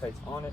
Loctite's on it.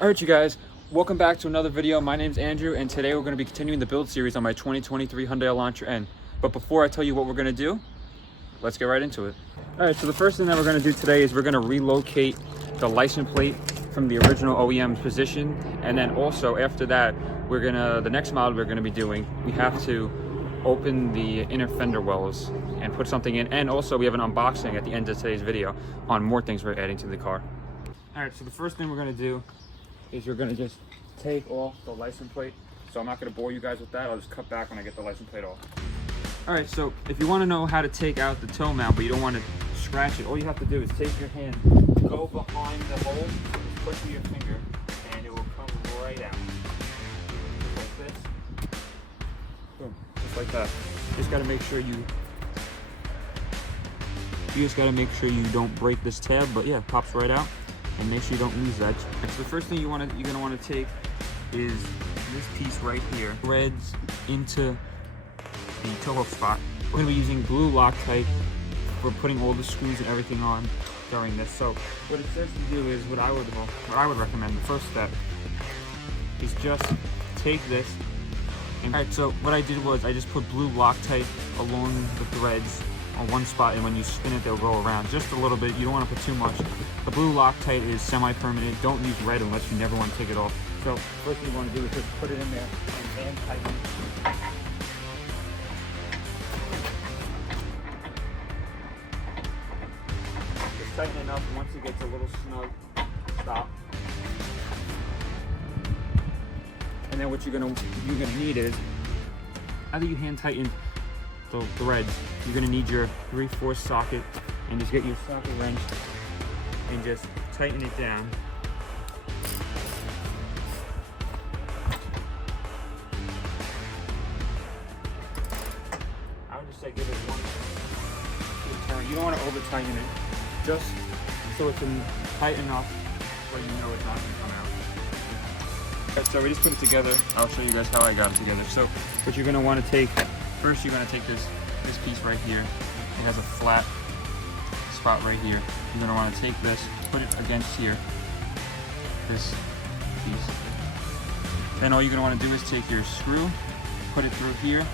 All right, you guys, welcome back to another video. My name's Andrew, and today we're going to be continuing the build series on my 2023 Hyundai Elantra N. But before I tell you what we're going to do, let's get right into it. All right, so the first thing that we're going to do today is we're going to relocate the license plate from the original OEM's position, and then also after that, the next model we're going to be doing, we have to open the inner fender wells and put something in, and also we have an unboxing at the end of today's video on more things we're adding to the car. All right, so the first thing we're going to do is you're going to just take off the license plate. So I'm not going to bore you guys with that. I'll just cut back when I get the license plate off. All right, so if you want to know how to take out the toe mount, but you don't want to scratch it, all you have to do is take your hand, go behind the hole, push with your finger, and it will come right out. Just like this. Boom, just like that. Just got to make sure you don't break this tab, but yeah, it pops right out. And make sure you don't lose that. So the first thing you're gonna want to take is this piece right here. Threads into the toe hook spot. We're gonna be using blue Loctite for putting all the screws and everything on during this. So what it says to do is what I would recommend. The first step is just take this. All right. So what I did was I just put blue Loctite along the threads on one spot, and when you spin it, they'll go around just a little bit. You don't want to put too much. The blue Loctite is semi-permanent. Don't use red unless you never want to take it off. So first thing you want to do is just put it in there and hand tighten. Just tighten it up. Once it gets a little snug, stop. And then what you're gonna need is, now that you hand tighten the threads, you're going to need your 3/4 socket, and just get your socket wrench and just tighten it down. I would just say give it one good turn. You don't want to over tighten it, just so it's tight enough where you know it's not going to come out. Right, so we just put it together. I'll show you guys how I got it together. So what you're going to want to take, first you're going to take this piece right here. It has a flat spot right here. You're going to want to take this, put it against here, this piece. Then all you're going to want to do is take your screw, put it through here.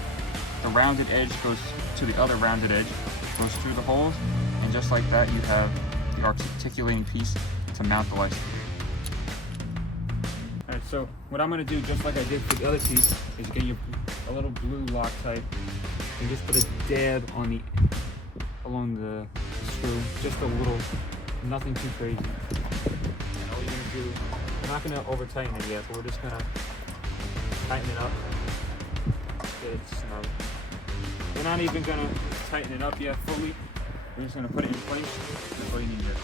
The rounded edge goes to the other rounded edge, goes through the holes, and just like that you have the articulating piece to mount the license plate. Alright, so what I'm going to do, just like I did for the other piece, is get you a little blue Loctite and just put a dab on along the screw, just a little, nothing too crazy. And all you're gonna do, we're not gonna over tighten it yet, but we're just gonna tighten it up, get it snug. We're not even gonna tighten it up yet fully. We're just gonna put it in place. That's all you need here.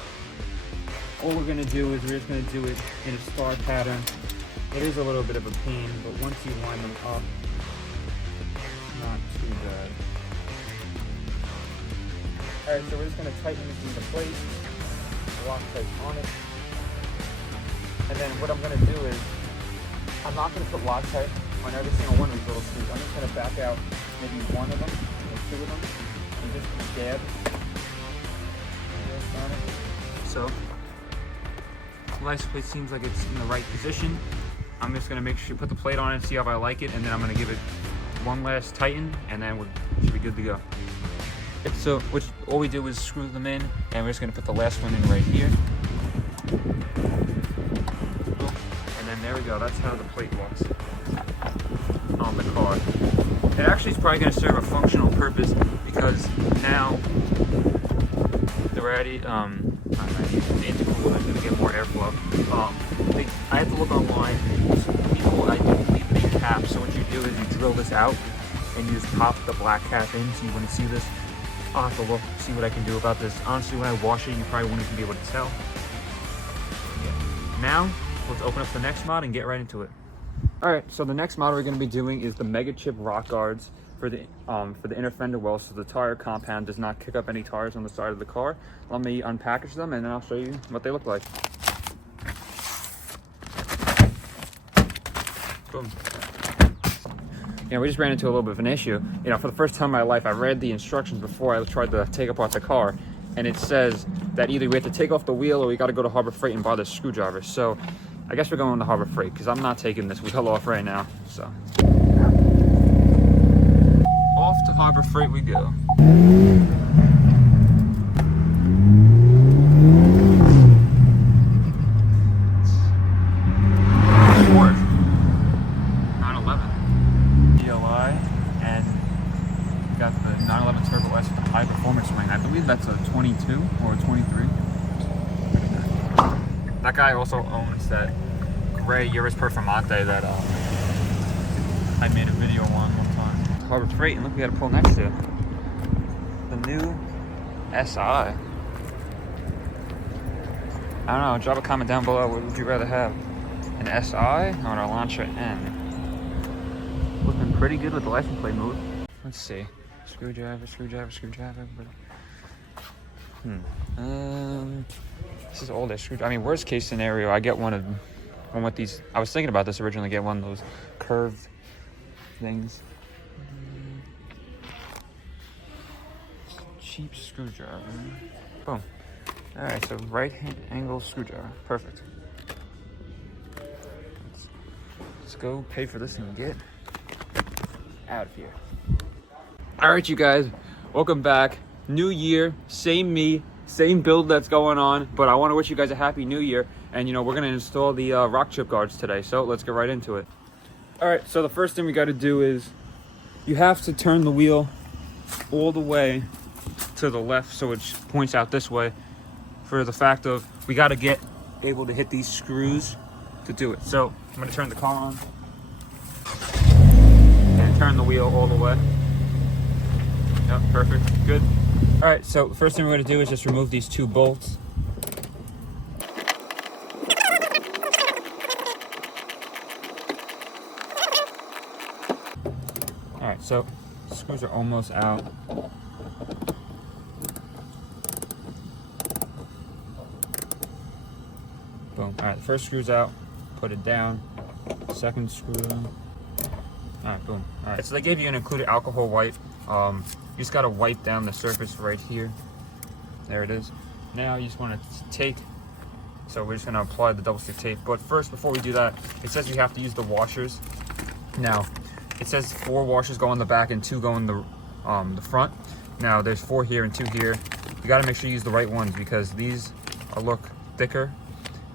All we're gonna do is we're just gonna do it in a star pattern. It is a little bit of a pain, but once you line them up, not too bad. Alright, so we're just going to tighten this into place. Loctite on it. And then what I'm going to do is, I'm not going to put Loctite on every single one of these little screws. I'm just going to back out maybe one of them or two of them and just dab on it. So, the license plate seems like it's in the right position. I'm just going to make sure you put the plate on it, see how I like it, and then I'm going to give it one last tighten, and then we should be good to go. So all we do is screw them in, and we're just going to put the last one in right here. And then there we go. That's how the plate looks on the car. It actually is probably going to serve a functional purpose, because now the intercooler is going to get more airflow. I had to look online. People, I do believe they cap. So what you do is you drill this out and you just pop the black cap in. So you want to see this. I'll have to look, see what I can do about this. Honestly, when I wash it, you probably won't even be able to tell. Yeah. Now, let's open up the next mod and get right into it. All right, so the next model we're going to be doing is the Mega Chip rock guards for the inner fender wells, so the tire compound does not kick up any tires on the side of the car. Let me unpackage them, and then I'll show you what they look like. Boom. Yeah, we just ran into a little bit of an issue. You know, for the first time in my life, I read the instructions before I tried to take apart the car, and it says that either we have to take off the wheel or we got to go to Harbor Freight and buy the screwdriver. So I guess we're going to Harbor Freight because I'm not taking this wheel off right now. So off to Harbor Freight we go. Ford 911 DLI, and got the 911 Turbo S with the high performance wing. I believe that's a 22 or a 23. That guy also owns that gray Urus Performante that I made a video on one time. Harbor Freight, and look, we got to pull next to it. The new SI. I don't know, drop a comment down below. What would you rather have? An SI or an Elantra N? Looking pretty good with the license plate mode. Let's see. Screwdriver. This is older screwdriver. I mean, worst case scenario, I get one with these. I was thinking about this originally, get one of those curved things. Cheap screwdriver. Boom. All right, so right-hand angle screwdriver. Perfect. Let's go pay for this and get out of here. All right, you guys, welcome back. New year, same me, same build that's going on, but I want to wish you guys a happy new year. And you know, we're going to install the rock chip guards today, so let's get right into it. All right, so the first thing we got to do is you have to turn the wheel all the way to the left so it points out this way, for the fact of we got to get able to hit these screws to do it. So I'm going to turn the car on and turn the wheel all the way. Yep, perfect, good. All right, so the first thing we're going to do is just remove these two bolts. All right, so screws are almost out. Boom. All right, the first screw's out. Put it down. Second screw. All right, boom. All right, so they gave you an included alcohol wipe. You just got to wipe down the surface right here. There it is. Now you just want to tape. So we're just going to apply the double stick tape. But first, before we do that, it says you have to use the washers. Now, it says 4 washers go on the back and 2 go in the front. Now, there's 4 here and 2 here. You got to make sure you use the right ones because these look thicker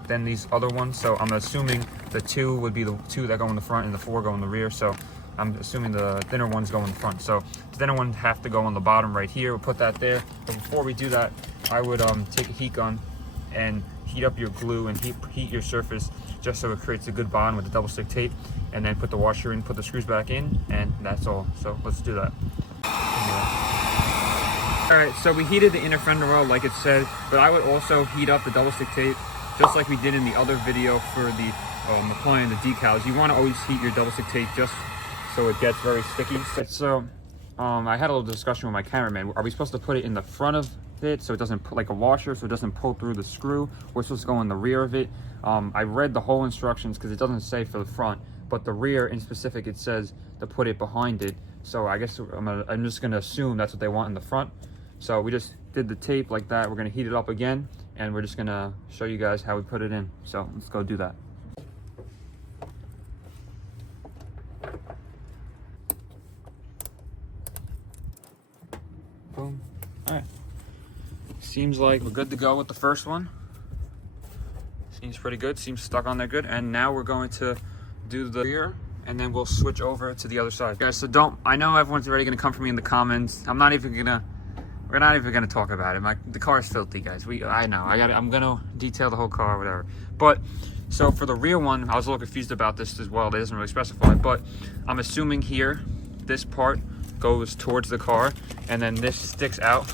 than these other ones. So I'm assuming the 2 would be the 2 that go in the front and the 4 go in the rear. So I'm assuming the thinner ones go in the front. So the thinner ones have to go on the bottom right here. We'll put that there. But before we do that, I would take a heat gun and heat up your glue and heat your surface just so it creates a good bond with the double stick tape, and then put the washer in, put the screws back in, and that's all. So let's do that. All right, so we heated the inner fender well like it said, but I would also heat up the double stick tape just like we did in the other video for the applying the decals. You want to always heat your double stick tape just so it gets very sticky. So I had a little discussion with my cameraman. Are we supposed to put it in the front of it so it doesn't put like a washer so it doesn't pull through the screw? We're supposed to go in the rear of it. I read the whole instructions because it doesn't say for the front, but the rear in specific it says to put it behind it. So I guess I'm just gonna assume that's what they want in the front. So we just did the tape like that. We're gonna heat it up again, and we're just gonna show you guys how we put it in. So let's go do that. Boom. All right. Seems like we're good to go with the first one. Seems pretty good. Seems stuck on there good. And now we're going to do the rear, and then we'll switch over to the other side. Guys, so I know everyone's already gonna come for me in the comments. We're not even gonna talk about it. The car is filthy, guys. I'm gonna detail the whole car, whatever. But so for the rear one, I was a little confused about this as well. It doesn't really specify, but I'm assuming here, this part goes towards the car, and then this sticks out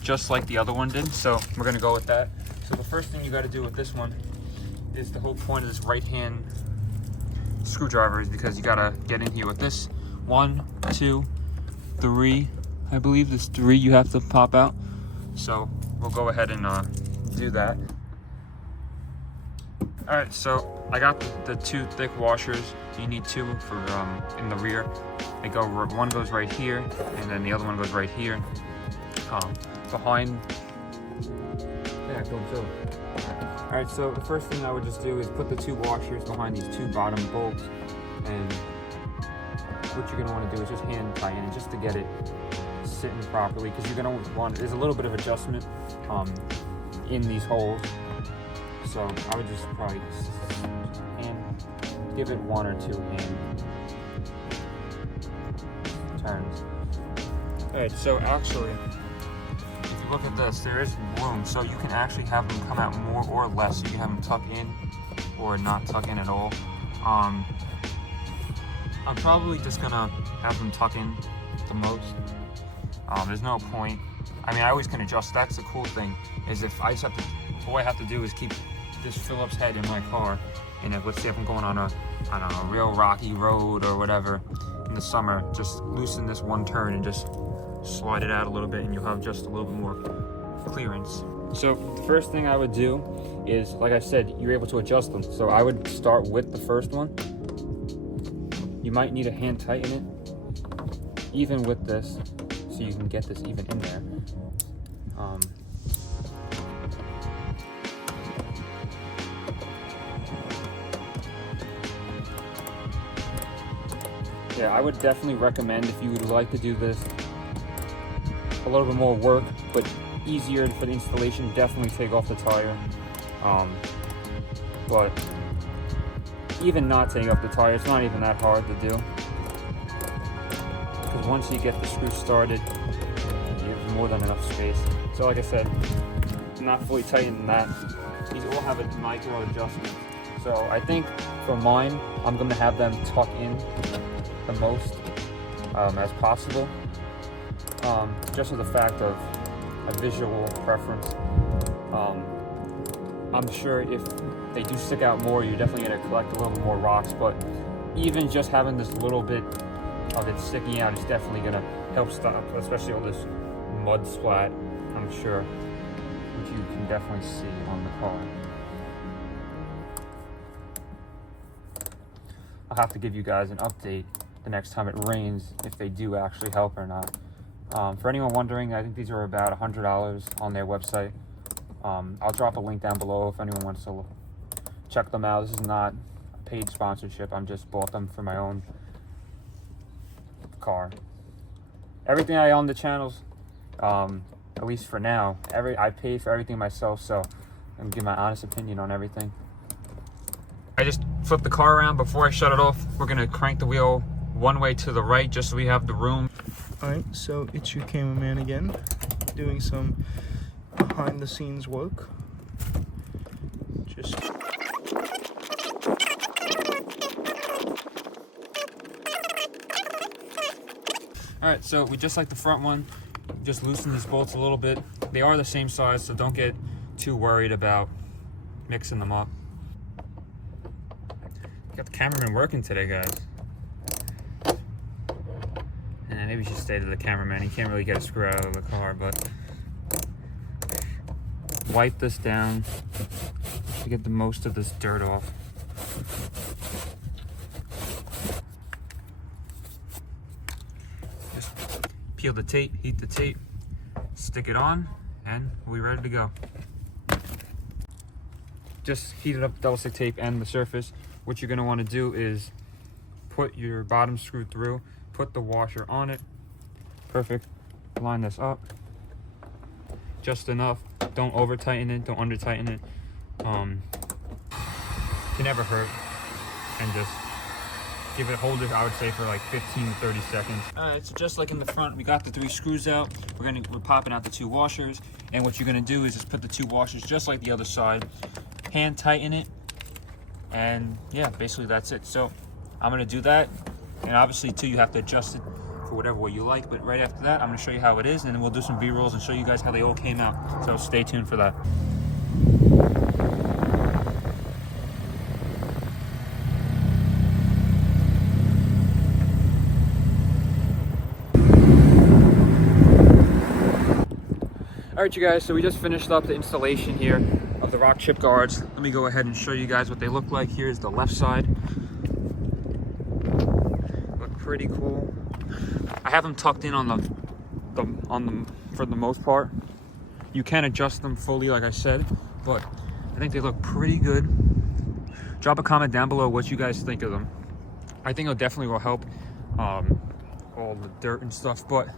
just like the other one did. So we're gonna go with that. So the first thing you got to do with this one is the whole point of this right hand screwdriver is because you got to get in here with this 1, 2, 3. I believe there's 3 you have to pop out. So we'll go ahead and do that. All right, so I got the 2 thick washers. You need 2 for in the rear. One goes right here, and then the other one goes right here, behind I feel too. Alright, so the first thing I would just do is put the 2 washers behind these 2 bottom bolts, and what you're going to want to do is just hand tighten it just to get it sitting properly, because you're going to want, there's a little bit of adjustment in these holes, so I would just probably hand, give it 1 or 2 hand turns. Alright, so actually, if you look at this, there is room, so you can actually have them come out more or less. You can have them tuck in or not tuck in at all. I'm probably just gonna have them tuck in the most. There's no point. I mean, I always can adjust. That's the cool thing, is if I just have to, all I have to do is keep this Phillips head in my car, and if, let's say if I'm going on a, I don't know, a real rocky road or whatever in the summer, just loosen this 1 turn and just slide it out a little bit, and you'll have just a little bit more clearance. So the first thing I would do is, like I said, you're able to adjust them. So I would start with the first one. You might need a hand tighten it, even with this, so you can get this even in there. Yeah, I would definitely recommend, if you would like to do this, a little bit more work, but easier for the installation, definitely take off the tire. But even not taking off the tire, it's not even that hard to do. Because once you get the screw started, you have more than enough space. So like I said, not fully tightened that. These all have a micro adjustment. So I think for mine, I'm going to have them tuck in the most as possible. Just for the fact of a visual preference. I'm sure if they do stick out more, you're definitely going to collect a little bit more rocks, but even just having this little bit of it sticking out is definitely going to help stop, especially all this mud splat, I'm sure, which you can definitely see on the car. I'll have to give you guys an update the next time it rains, if they do actually help or not. For anyone wondering, I think these are about $100 on their website. I'll drop a link down below if anyone wants to check them out. This is not a paid sponsorship. I'm just bought them for my own car. Everything I own the channels, at least for now, I pay for everything myself, so I'm gonna give my honest opinion on everything. I just flipped the car around. Before I shut it off, we're gonna crank the wheel one way to the right just so we have the room. Alright, so it's your cameraman again, doing some behind the scenes work. Just Alright, so we just like the front one, just loosen these bolts a little bit. They are the same size, so don't get too worried about mixing them up. Got the cameraman working today, guys. And maybe we should stay to the cameraman. He can't really get a screw out of the car, but wipe this down to get the most of this dirt off. Just peel the tape, heat the tape, stick it on, and we're ready to go. Just heated up double stick tape and the surface. What you're going to want to do is put your bottom screw through, put the washer on it. Perfect. Line this up just enough. Don't over tighten it, don't under tighten it. Can never hurt. And just give it, hold it, I would say, for like 15 to 30 seconds. Alright, so just like in the front, we got the 3 screws out. We're popping out the 2 washers, and what you're gonna do is just put the 2 washers just like the other side, hand tighten it, and yeah, basically that's it. So I'm gonna do that, and obviously too, you have to adjust it for whatever way you like, but right after that, I'm gonna show you how it is, and then we'll do some B-rolls and show you guys how they all came out. So stay tuned for that. Alright, you guys, so we just finished up the installation here of the rock chip guards. Let me go ahead and show you guys what they look like. Here's the left side. Look pretty cool. I have them tucked in on the for the most part. You can adjust them fully, like I said, but I think they look pretty good. Drop a comment down below what you guys think of them. I think it definitely will help all the dirt and stuff. But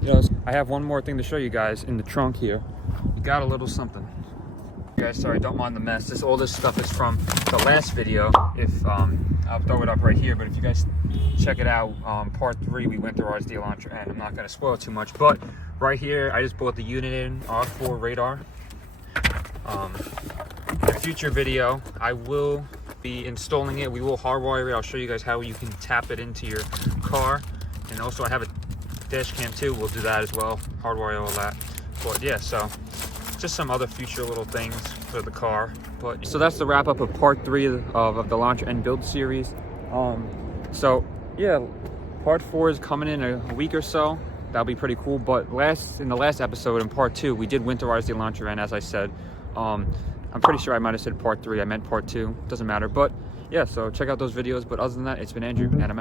you know, I have one more thing to show you guys in the trunk here. You got a little something. You guys, sorry, don't mind the mess. All this stuff is from the last video. If I'll throw it up right here, but if you guys check it out, part 3, we went through ours, the Elantra N. I'm not going to spoil too much, but right here, I just bought the unit in R4 radar. In a future video, I will be installing it. We will hardwire it. I'll show you guys how you can tap it into your car. And also I have a dash cam too. We'll do that as well, hardwire all that. But yeah, so just some other future little things for the car. But so that's the wrap up of part 3 of the Elantra N build series. So yeah, part 4 is coming in a week or so. That'll be pretty cool. But in the last episode, in part 2, we did winterize the Elantra N, as I said. I'm pretty sure I might have said part 3. I meant part 2. Doesn't matter. But yeah, so check out those videos. But other than that, it's been Andrew, and I'm out.